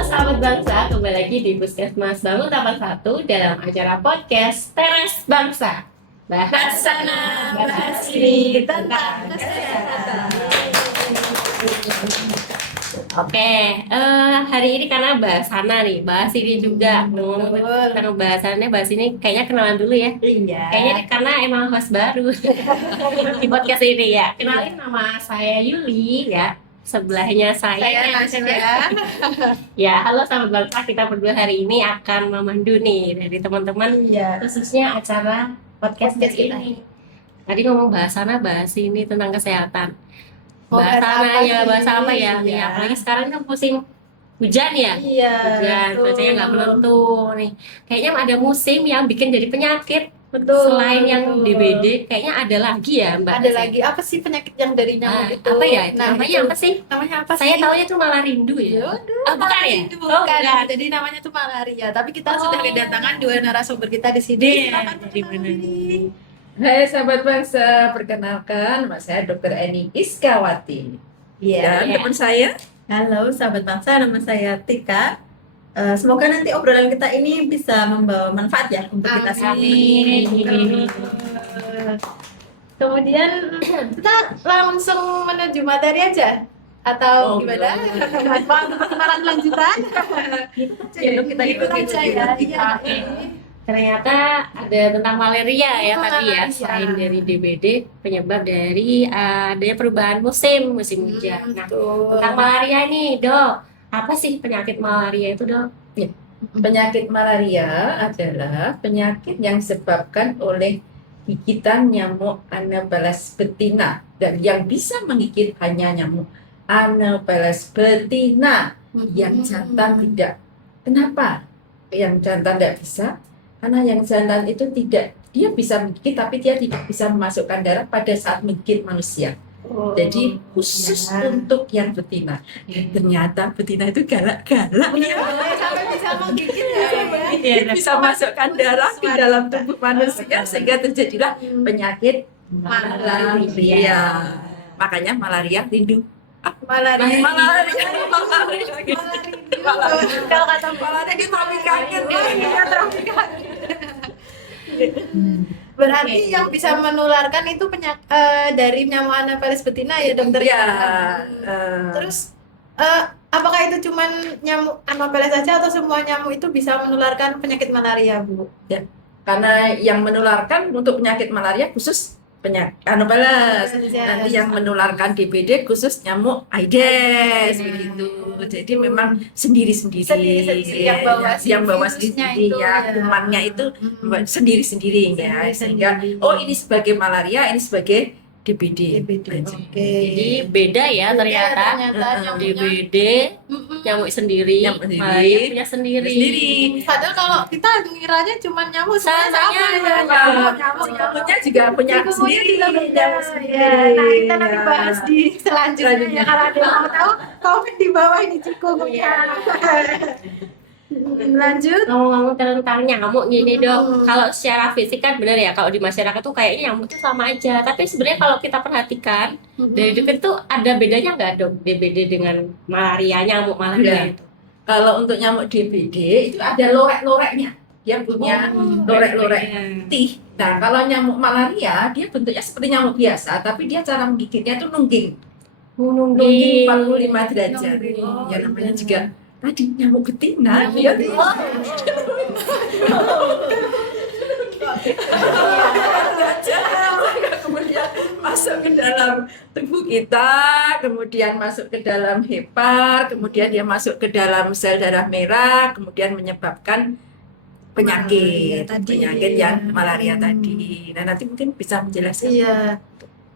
Sahabat bangsa, kembali lagi di Puskesmas Bangun Tapan 1 dalam acara podcast Teras Bangsa. Bahas sana, bahas sini tentang kesehatan. Oke, hari ini karena bahas sana nih, bahas ini juga. Ngomong tentang bahasannya, bahas ini kayaknya kenalan dulu ya. Iya. Kayaknya karena emang host baru di podcast ini ya. Kenalin, nama saya Yuli ya. Sebelahnya saya Nasya. Ya, halo sahabat bangsa, kita berdua hari ini akan memandu nih dari teman-teman Iya. khususnya acara podcast kita. ini. Tadi ngomong bahas sana, bahas ini tentang kesehatan. Mau Bahas bahas sana apa ya, sih? bahas apa ya? Iya. Ya, apalagi sekarang kan musim hujan ya. Iya. Hujan, cuacanya nggak menentu nih. Kayaknya ada musim yang bikin jadi penyakit. Betul. Selain yang betul. DBD, kayaknya ada lagi ya, Mbak. Ada lagi apa sih penyakit yang dari nyamuk itu? Apa ya? Itu Nah, namanya itu. apa sih? Namanya apa Saya sih? taunya tuh malah rindu ya. Yaudah, Oh, bukan ya? itu Oh, bukan. bukan. Jadi namanya tuh malaria. Tapi kita Oh. sudah kedatangan dua narasumber kita di sini. Iya, Silakan dari perkenalan mana? diri. Hai sahabat bangsa, perkenalkan nama saya Dr. Eni Iskawati. Dan Iya. teman saya Halo sahabat bangsa, nama saya Tika. Semoga nanti obrolan kita ini bisa membawa manfaat ya untuk kita semua. Amin. Kemudian kita langsung menuju materi aja atau Oh, gimana? Perkenalan lanjutan? Yuk, kita Ikut aja ya. Iya. Oke. Ternyata ada tentang malaria ya tadi ya. Malaria. Selain dari DBD, penyebab dari adanya perubahan musim hujan. Nah, Betul. tentang malaria nih, Dok. Apa sih penyakit malaria itu, Dok? penyakit malaria adalah penyakit yang disebabkan oleh gigitan nyamuk Anopheles betina dan yang bisa menggigit hanya nyamuk Anopheles betina. Yang jantan tidak. Kenapa? Yang jantan tidak bisa? Karena yang jantan itu tidak, dia bisa menggigit tapi dia tidak bisa memasukkan darah pada saat menggigit manusia. Oh, Jadi khusus ya. untuk yang betina. Dan ternyata betina itu galak-galak ya. Sampai bisa menggigit ya. Dia bisa masukkan darah ke dalam tubuh manusia sehingga terjadilah penyakit malaria. Makanya malaria rindu. Malaria. Malaria. Kalau kata Malaria kita kangen. Iya, terapi kangen. berarti yang bisa menularkan itu dari nyamuk Anopheles betina ya dokter? Ya. Terus apakah itu cuman nyamuk Anopheles saja atau semua nyamuk itu bisa menularkan penyakit malaria, Bu? Karena yang menularkan untuk penyakit malaria khusus penyakit Anopheles. Nanti yang menularkan DBD khusus nyamuk Aedes begitu. Jadi memang sendiri-sendiri. Sendiri-sendiri, yang bawa yang bawa virusnya sendiri itu, ya, ya. kumannya itu sendiri-sendiri ya. Sendiri-sendiri. Sehingga ini sebagai malaria, ini sebagai DBD. DBD. aja. Oke. Jadi beda ya ternyata. nyamuknya. DBD nyamuk sendiri, Nyamuk sendiri. malaria punya sendiri. Sendiri. Padahal kalau kita ngiranya cuma nyamuk Sama-sama. Nyamuknya juga punya Cikungunya sendiri. juga beda. nyamuk Ya, sendiri. nah kita nanti Ya. bahas di selanjutnya ya. Kalau ada yang mau tahu, komen di bawah ini cikungunya. Lanjut. Ngomong-ngomong tentang nyamuk gini Dok, kalau secara fisik kan benar ya, kalau di masyarakat tuh kayaknya nyamuk itu sama aja. Tapi sebenarnya kalau kita perhatikan dari dekat tuh ada bedanya nggak Dok, DBD dengan malaria, nyamuk malaria Ada. itu? Kalau untuk nyamuk DBD itu ada lorek-loreknya. Dia punya lorek-lorek putih. Nah, kalau nyamuk malaria dia bentuknya seperti nyamuk biasa, tapi dia cara menggigitnya itu nungging. Nungging 45 derajat. Nungging. Ya namanya juga tadi nyamuk betina. Dia kemudian masuk ke dalam tubuh kita, kemudian masuk ke dalam hepar, kemudian dia masuk ke dalam sel darah merah, kemudian menyebabkan penyakit, Malaria tadi. penyakit yang malaria tadi. Nah, nanti mungkin bisa menjelaskan. Iya.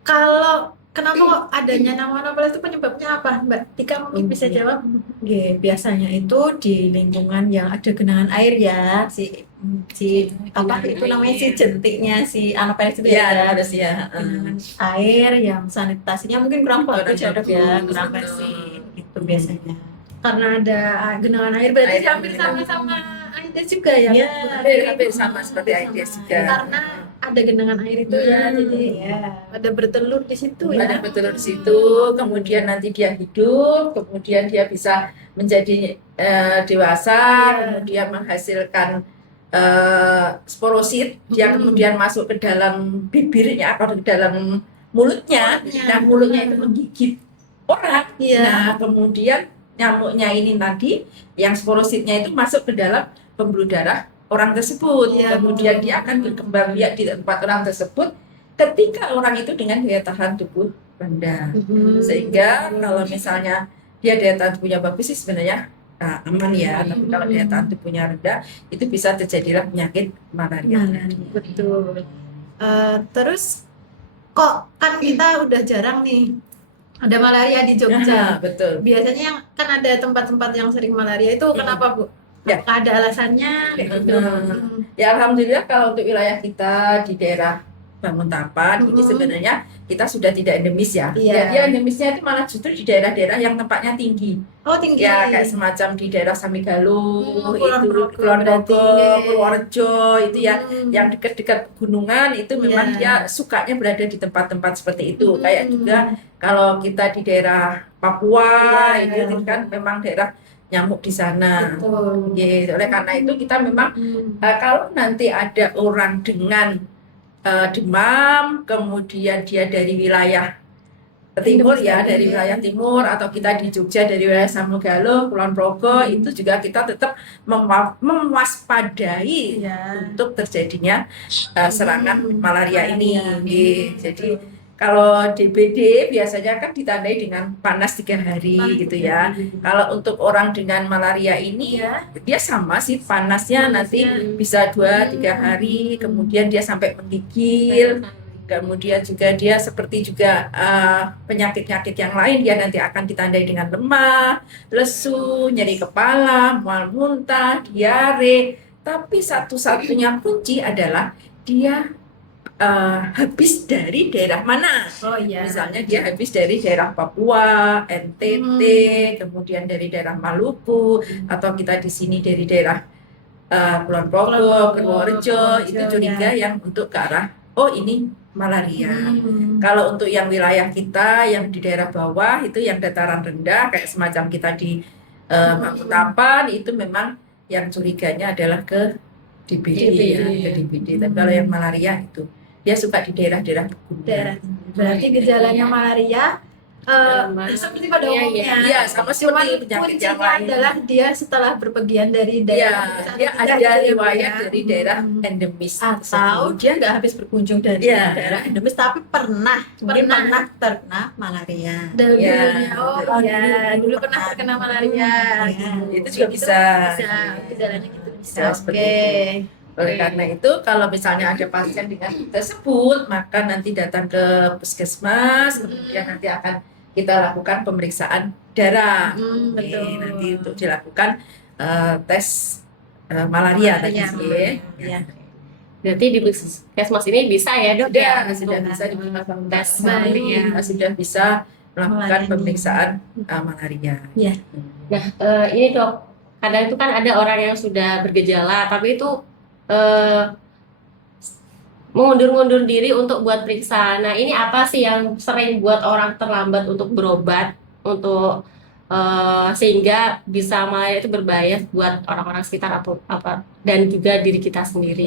Kalau kenapa kok adanya nama Anopheles itu penyebabnya apa, Mbak Tika mungkin bisa jawab? Oke, biasanya itu di lingkungan yang ada genangan air ya, si apa itu namanya si jentiknya si Anopheles itu ya, harus ya. genangan air yang sanitasinya mungkin kurang bagus ya dok ya, kurang Betul. bersih itu biasanya. Karena ada genangan air berarti Air. hampir sama-sama Aedes juga ya? Iya. Bu? Hampir sama seperti Aedes juga. Karena ada genangan air itu ya, jadi ya. ada bertelur di situ Ada ya. betul di situ, kemudian nanti dia hidup, kemudian dia bisa menjadi dewasa, kemudian menghasilkan sporosit, dia kemudian masuk ke dalam bibirnya atau ke dalam mulutnya. Nah, mulutnya itu menggigit orang. Iya. Nah, kemudian nyamuknya ini tadi, yang sporositnya itu masuk ke dalam pembuluh darah orang tersebut. Iya, Kemudian betul. dia akan berkembang biak di tempat orang tersebut ketika orang itu dengan daya tahan tubuh rendah. Sehingga kalau misalnya dia daya tahan tubuhnya bagus sih sebenarnya aman ya. Tapi kalau daya tahan tubuhnya rendah, itu bisa terjadilah penyakit malaria. Betul. Terus kok kan kita udah jarang nih ada malaria di Jogja. Betul. Biasanya yang kan ada tempat-tempat yang sering malaria itu kenapa, Bu? Ya. Apakah ada alasannya? Gitu. Ya alhamdulillah kalau untuk wilayah kita di daerah Banguntapan ini sebenarnya kita sudah tidak endemis ya. Iya. Ya, dia endemisnya itu malah justru di daerah-daerah yang tempatnya tinggi. Oh, tinggi. Ya kayak semacam di daerah Samigaluh, Kulon itu Progo Kulon berarti. Progo, Purworejo itu ya, Hmm. yang dekat-dekat pegunungan itu memang Iya. dia sukanya berada di tempat-tempat seperti itu. Kayak juga kalau kita di daerah Papua Iya. itu kan memang daerah nyamuk di sana. Betul. Gitu. Oleh karena itu kita memang kalau nanti ada orang dengan demam, kemudian dia dari wilayah timur ya, dari wilayah timur, atau kita di Jogja dari wilayah Samigaluh, Kulon Progo, itu juga kita tetap mewaspadai untuk terjadinya serangan malaria ini. Jadi kalau DBD biasanya kan ditandai dengan panas 3 hari gitu ya. Kalau untuk orang dengan malaria ini dia sama sih panasnya nanti bisa 2-3 hari, kemudian dia sampai menggigil. Kemudian juga dia seperti juga penyakit-penyakit yang lain, dia nanti akan ditandai dengan lemah, lesu, nyeri kepala, mual muntah, diare. Tapi satu-satunya kunci adalah dia habis dari daerah mana. Oh iya. Misalnya dia habis dari daerah Papua, NTT, kemudian dari daerah Maluku, atau kita di sini dari daerah Kulon Progo, Purworejo, itu curiga yang untuk ke arah ini malaria. Kalau untuk yang wilayah kita yang di daerah bawah itu yang dataran rendah kayak semacam kita di Banguntapan itu memang yang curiganya adalah ke DBD ya, ke DBD. Tapi kalau yang malaria itu dia suka di daerah-daerah pegunungan. Berarti gejalanya malaria seperti pada umumnya. Iya, sama Cuman seperti penyakit yang kuncinya lain. adalah dia setelah berpergian dari Iya, daerah dia ada riwayat dari daerah endemis Atau dia nggak habis berkunjung dari Iya. daerah endemis tapi mungkin pernah terkena malaria. dulunya. Iya. Oh iya, dulu pernah terkena malaria. Iya. Itu juga bisa. Bisa, gejalanya gitu bisa. Bisa seperti Oke. Oleh karena itu, kalau misalnya ada pasien dengan tersebut, maka nanti datang ke puskesmas, kemudian nanti akan kita lakukan pemeriksaan darah. Oke, Betul. nanti untuk dilakukan tes malaria tadi sih. Iya. Berarti di puskesmas ini bisa ya, Dok? Sudah bisa dilakukan tes malaria. malaria, sudah bisa melakukan pemeriksaan malaria. Iya. Nah, ini Dok, kadang itu kan ada orang yang sudah bergejala, tapi itu mengundur-undur diri untuk buat periksa. Nah, ini apa sih yang sering buat orang terlambat untuk berobat, untuk sehingga bisa malaria itu berbahaya buat orang-orang sekitar atau apa, dan juga diri kita sendiri.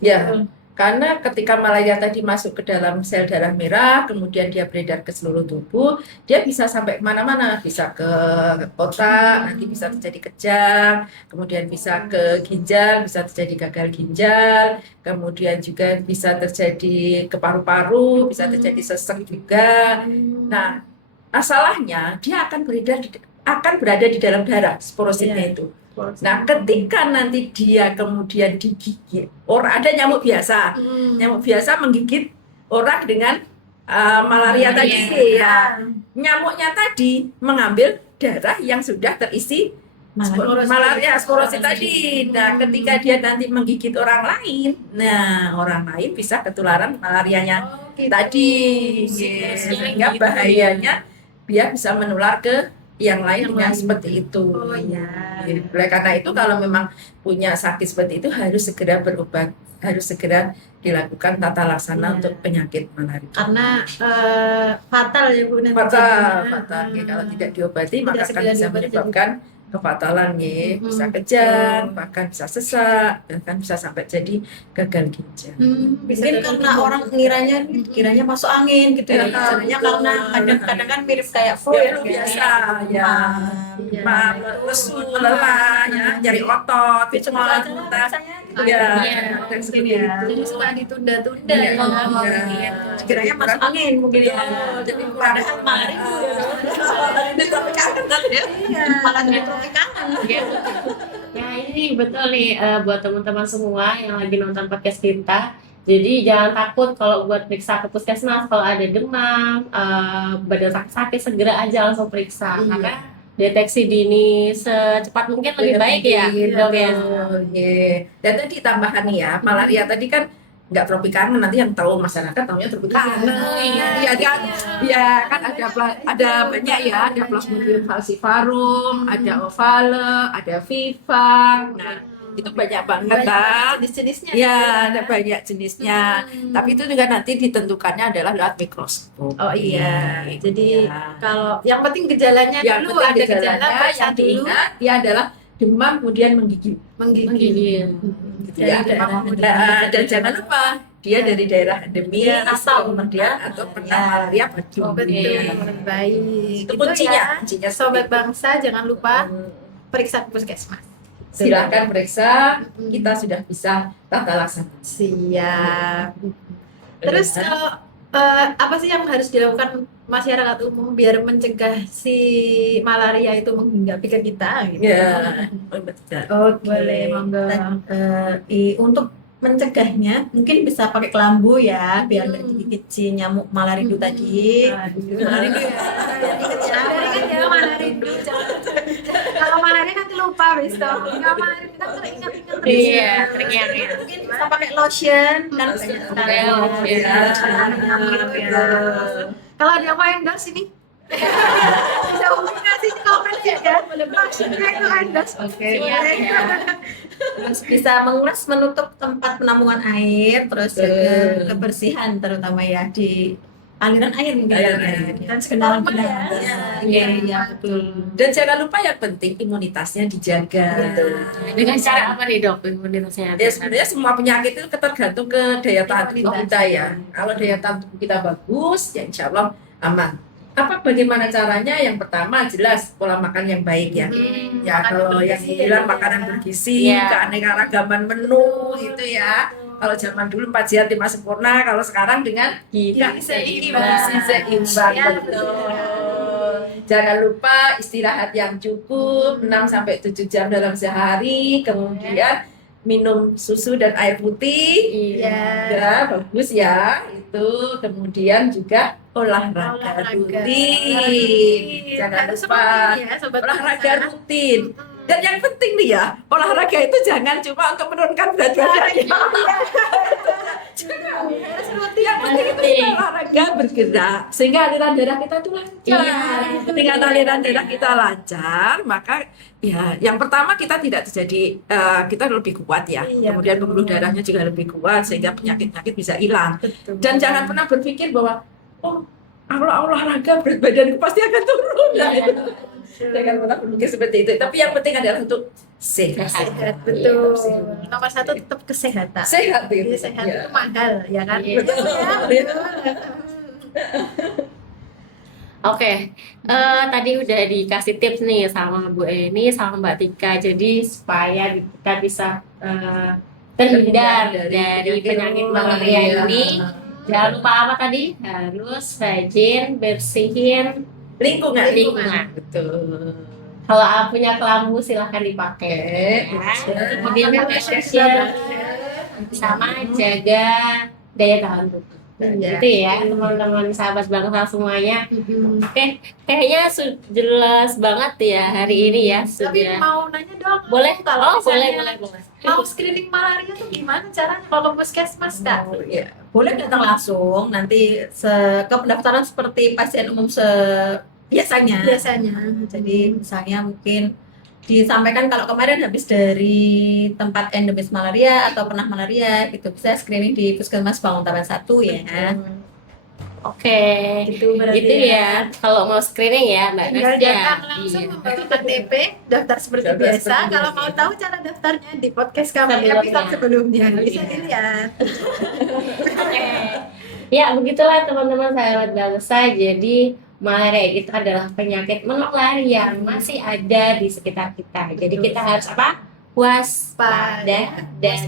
Ya, karena ketika malaria tadi masuk ke dalam sel darah merah, kemudian dia beredar ke seluruh tubuh, dia bisa sampai kemana-mana, bisa ke otak, nanti bisa terjadi kejang, kemudian bisa ke ginjal, bisa terjadi gagal ginjal, kemudian juga bisa terjadi ke paru-paru, bisa terjadi sesek juga. Nah, masalahnya dia akan berada di dalam darah, sporositnya itu. Nah, ketika nanti dia kemudian digigit, ada nyamuk biasa menggigit orang dengan malaria tadi ya. Nyamuknya tadi mengambil darah yang sudah terisi malaria sporosit tadi. Nah, ketika dia nanti menggigit orang lain, orang lain bisa ketularan malarianya tadi. Sehingga bahayanya dia bisa menular ke yang lain dengan seperti itu. Oh iya. Oleh karena itu kalau memang punya sakit seperti itu harus segera berobat harus segera dilakukan tata laksana untuk penyakit malaria. Karena fatal ya Bu nanti Fatal, jadinya. fatal. Ya, kalau tidak diobati Tidak maka akan segera bisa diobati menyebabkan kefatalan ya, bisa Mm-mm. kejang, bahkan bisa sesak, bahkan bisa sampai jadi gagal ginjal. Bisa Mungkin karena orang kiranya masuk angin gitu ya. Ya, Caranya betul. karena kadang-kadang kan mirip kayak flu Ya, ya. flu guys. biasa ya. Iya. Demam, lesu, lelah, ya, nyari otot, itu Besok aja semua lah rasanya gitu ya, Iya, dan mungkin seperti ya. itu. Jadi suka ditunda-tunda Iya, ya. iya. Kiranya masuk angin mungkin ya. Jadi Padahal malaria itu ya. ini tropik kangen kan ya. Iya, malah jadi tropik kangen. Iya. Ya ini betul nih buat teman-teman semua yang lagi nonton podcast kita. Jadi jangan takut kalau buat periksa ke puskesmas kalau ada demam, badan sakit segera aja langsung periksa Iya. karena deteksi dini secepat mungkin lebih baik ya, dok ya. Iya. Dan tadi tambahan nih ya, malaria tadi kan nggak tropik kangen, nanti yang tahu masyarakat tahunya tropik kangen. Iya kan, ya kan ada banyak ya, ada Plasmodium falciparum, ada ovale, ada vivax. Nah, itu banyak banget kan. Jenis-jenisnya. Ya, ada banyak jenisnya. Tapi itu juga nanti ditentukannya adalah lewat mikroskop. Oh iya. Jadi Ya. kalau yang penting gejalanya Yang dulu penting ada gejala gejalanya periksa yang dulu diingat dia adalah demam kemudian menggigil. menggigil. Ya, dan jangan lupa dia dari daerah endemi Iya, atau kemudian atau pernah malaria pada Oh, betul. Iya. Baik. Itu Gitu kuncinya, ya. kuncinya Sobat seperti bangsa jangan lupa itu. periksa ke puskesmas. Silahkan periksa, kita sudah bisa tata laksana. Siap. Terus Benar. kalau apa sih yang harus dilakukan masyarakat umum biar mencegah si malaria itu menghinggapi ke kita gitu? Ya, betul. Oke. Boleh, monggo. Dan, untuk mencegahnya mungkin bisa pakai kelambu ya biar nggak digigit si nyamuk malaria itu tadi. Malaria ya. Malaria kan ya malaria. Kalau malaria nanti lupa besok. Kalau malaria kita teringat-ingat terus. Iya, teringat ya. Mungkin bisa pakai lotion kan banyak sekali. Iya. Kalau ada yang mau endorse ini bisa hubungi kasih komen ya. Maksudnya itu endorse. Oke. Terus bisa menguras menutup tempat penampungan air, terus jaga kebersihan terutama ya di aliran air mungkin Aliran ya. air. Dan sekedar Iya. iya betul. Dan jangan lupa yang penting imunitasnya dijaga. Dengan cara apa nih dok imunitasnya? Ya sebenarnya semua penyakit itu tergantung ke daya tahan tubuh kita ya. Kalau daya tahan tubuh kita bagus, ya insya Allah aman. Bagaimana caranya? Yang pertama jelas pola makan yang baik ya. Ya kalau yang dibilang makanan bergizi, Iya. keanekaragaman menu gitu ya. Kalau zaman dulu 4 sehat 5 sempurna, kalau sekarang dengan gizi seimbang. Ya, Betul. Jangan lupa istirahat yang cukup 6-7 jam dalam sehari, kemudian minum susu dan air putih. Iya. Ya, bagus ya. Itu kemudian juga olahraga rutin. Jangan Harus lupa seperti ya, sobat olahraga bangsa. rutin. Dan yang penting nih ya, olahraga itu jangan cuma untuk menurunkan berat badan ya. Harus rutin. Yang penting itu kita olahraga bergerak sehingga aliran darah kita itu lancar. Iya. Dengan aliran darah kita lancar, maka ya yang pertama kita tidak terjadi kita lebih kuat ya. Iya, Kemudian betul. pembuluh darahnya juga lebih kuat sehingga penyakit-penyakit bisa hilang. Betul. Dan jangan pernah berpikir bahwa oh kalau olahraga berat badanku pasti akan turun. Nah, itu. Jangan pernah berpikir seperti itu. Tapi yang penting adalah untuk sehat. Sehat, betul. Iya, Nomor satu tetap kesehatan. Sehat itu. Jadi sehat Ya. itu mahal, ya kan? Iya. Betul. Oke, tadi udah dikasih tips nih sama Bu Eni sama Mbak Tika, jadi supaya kita bisa terhindar dari penyakit malaria ini. Jangan lupa apa tadi? Harus rajin bersihin Lingkungan. lingkungan. Betul. Kalau punya kelambu silahkan dipakai. Oke. Ya. Kemudian facial sama jaga daya tahan tubuh. Iya. Gitu ya teman-teman sahabat bangsa semuanya. Mhm. Oke, kayaknya jelas banget ya hari ini ya Tapi sudah. mau nanya dong, Boleh? kalau Oh, boleh, misalnya boleh. mau screening malaria tuh gimana caranya kalau ke puskesmas, Kak? Oh, iya. Boleh datang langsung nanti ke pendaftaran seperti pasien umum biasanya. Biasanya. Jadi misalnya mungkin disampaikan kalau kemarin habis dari tempat endemis malaria atau pernah malaria gitu bisa screening di Puskesmas Banguntaran 1 ya. Oke. Gitu berarti Gitu ya. Kalau mau screening ya Mbak Tinggal Nasya. datang langsung Iya. membawa KTP, daftar seperti Daftar biasa. seperti Kalau biasa. mau tahu cara daftarnya di podcast kami Sebelumnya. episode sebelumnya bisa Iya. dilihat. Oke. Ya, begitulah teman-teman sahabat bangsa. Jadi, malaria itu adalah penyakit menular yang masih ada di sekitar kita. Jadi, kita harus apa? Waspada dan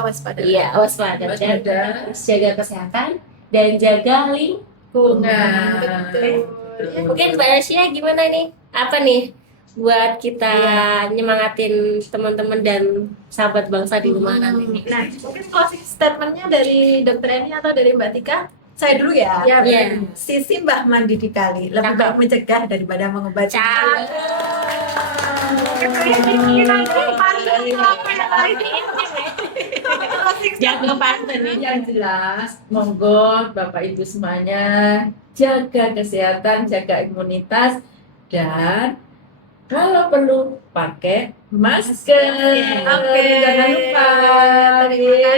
Waspadalah. iya, waspada dan Waspada. harus jaga kesehatan dan jaga lingkungan. Betul. Mungkin Mbak Asia gimana nih? Apa nih buat kita nyemangatin teman-teman dan sahabat bangsa di rumah nanti nih? Nah, mungkin closing statementnya dari Dokter Eni atau dari Mbak Tika? Saya dulu ya. Ya, Iya. Sisi Mbah Mandi di kali lebih Cakep. baik mencegah daripada mengobati. Jaga pantun nih. Yang jelas, monggo Bapak Ibu semuanya jaga kesehatan, jaga imunitas, dan kalau perlu pakai masker. Oke. Jangan lupa. Terima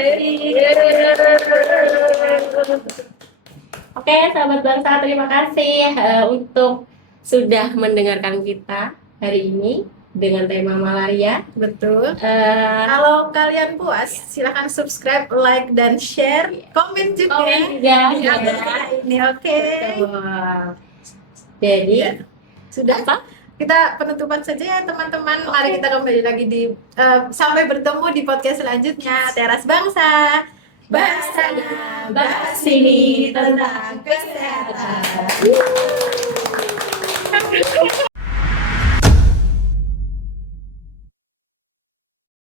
Oke, sahabat bangsa, terima kasih untuk sudah mendengarkan kita hari ini dengan tema malaria. Betul. Eh, Kalau kalian puas, silahkan subscribe, like, dan share. Komen juga komen juga di ya. acara ini, oke? Jadi, Ya. Sudah. apa? Kita penutupan saja ya teman-teman. Mari kita kembali lagi di sampai bertemu di podcast selanjutnya. Teras Bangsa. Bahas sana, bahas sini tentang kesehatan.